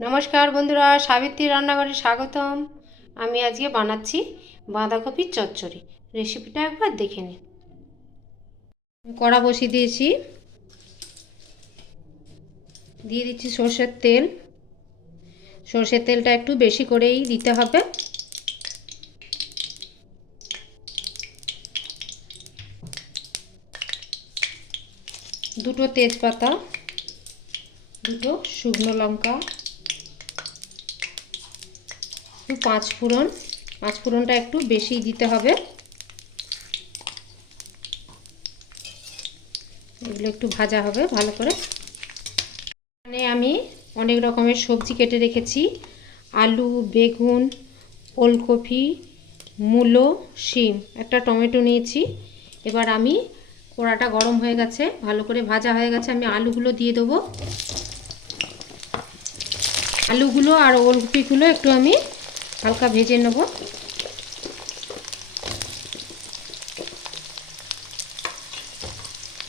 নমস্কার বন্ধুরা, সাবিত্রী রান্নাঘরে স্বাগতম। আমি আজকে বানাচ্ছি বাঁধাকপির চচ্চড়ি। রেসিপিটা একবার দেখে নিন। কড়া বসিয়ে দিয়েছি, দিয়ে দিচ্ছি সর্ষের তেল। সর্ষের তেলটা একটু বেশি করেই দিতে হবে। দুটো তেজপাতা, দুটো শুকনো লঙ্কা, পাঁচ ফোড়ন। পাঁচ ফোড়নটা একটু বেশি দিতে হবে। এগুলো একটু ভাজা হবে ভালো করে। এখানে আমি অনেক রকমের সবজি কেটে রেখেছি। আলু, বেগুন, ওলকপি, মূলো, শিম, একটা টমেটো নিয়েছি। এবার আমি কড়াটা গরম হয়ে গেছে, ভালো করে ভাজা হয়ে গেছে, আমি আলুগুলো দিয়ে দেবো। আলুগুলো আর ওলকপিগুলো একটু আমি হালকা ভেজে নেব।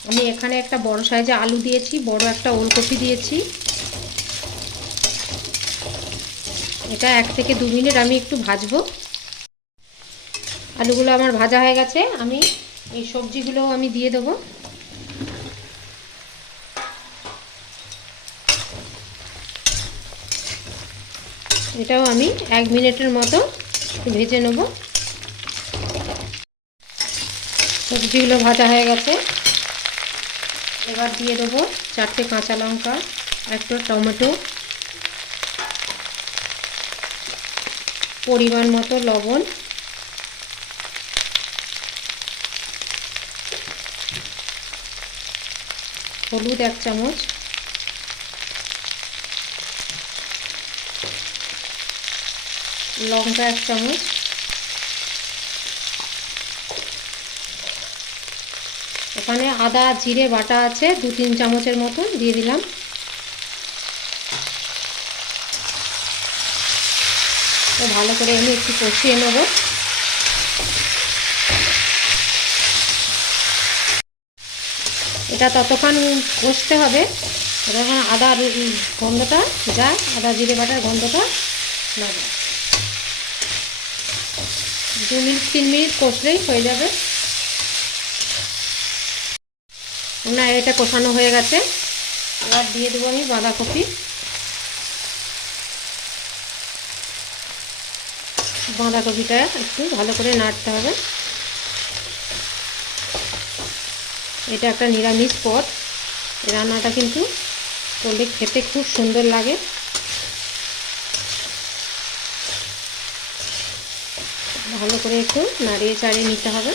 আমি এখানে একটা বড় সাইজে আলু দিয়েছি, বড় একটা ওলকপি দিয়েছি। এটা 1 থেকে 2 মিনিট আমি একটু ভাজবো। আলুগুলো আমার ভাজা হয়ে গেছে, আমি এই সবজিগুলোও আমি দিয়ে দেবো। এটাও আমি 1 মিনিটের মতো ভেজে নেব। সবজিগুলো ভাজা হয়ে গেছে, এবার দিয়ে দেবো 4টে কাঁচা লঙ্কা, একটা টমেটো, পরিমাণ মতো লবণ, হলুদ 1 চামচ, লঙ্কা 1 চামচ, এখানে আদা জিরে বাটা আছে 2-3 চামচের মতো দিয়ে দিলাম। তো ভালো করে আমি একটু কষিয়ে নেব। এটা ততক্ষণ কষতে হবে যতক্ষণ আদার গন্ধটা যায়, আদা জিরে বাটার গন্ধটা না যায়। 2-3 মিনিট কষলেই হয়ে যাবে। না, এটা কষানো হয়ে গেছে, এবার দিয়ে দেবো আমি বাঁধাকপি। বাঁধাকপিটা একটু ভালো করে নাড়তে হবে। এটা একটা নিরামিষ পদ, এই রান্নাটা কিন্তু করলে খেতে খুব সুন্দর লাগে। ভালো করে একটু নাড়িয়ে চাড়িয়ে নিতে হবে।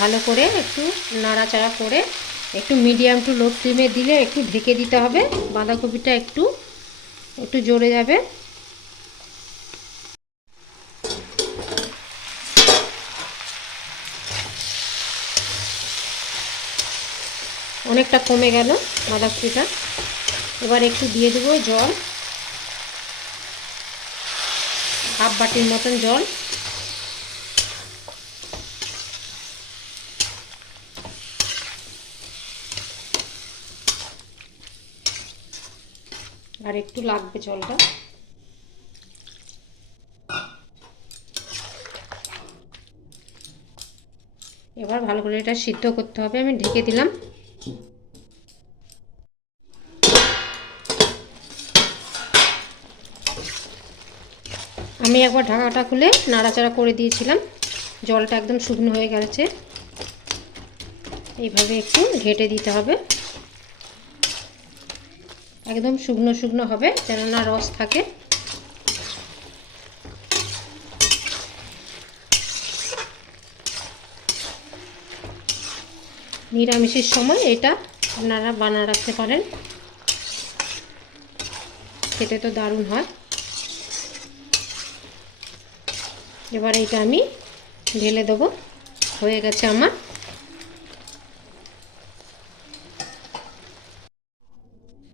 ভালো করে একটু নাড়াচাড়া করে একটু মিডিয়াম টু লো ফ্লেমে দিলে একটু ঢেকে দিতে হবে। বাঁধাকপিটা একটু একটু জ্বলে যাবে। অনেকটা কমে গেল বাঁধাকপিটা। এবার একটু দিয়ে দেবো জল, হাফ বাটির মতন জল। আর একটু লাগবে জলটা। এবার ভালো করে এটা সিদ্ধ করতে হবে। আমি ঢেকে দিলাম। আমি একবার ঢাকাটা খুলে নাড়াচাড়া করে দিয়েছিলাম, জলটা একদম শুকনো হয়ে গেছে। এইভাবে একটু ঘেঁটে দিতে হবে, একদম শুকনো শুকনো হবে যেন না রস থাকে। নিরামিষের সময় এটা আপনারা বানিয়ে রাখতে পারেন, খেতে তো দারুণ হয়। এবার এইটা আমি ঢেলে দেবো, হয়ে গেছে আমার।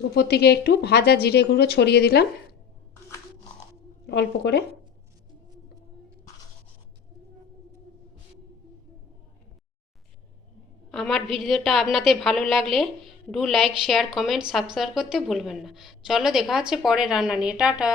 উপর থেকে একটু ভাজা জিরে গুঁড়ো ছড়িয়ে দিলাম অল্প করে। আমার ভিডিওটা আপনাদের ভালো লাগলে do like share comment subscribe করতে ভুলবেন না। চলো দেখা হচ্ছে পরের রান্না নিয়ে। টাটা।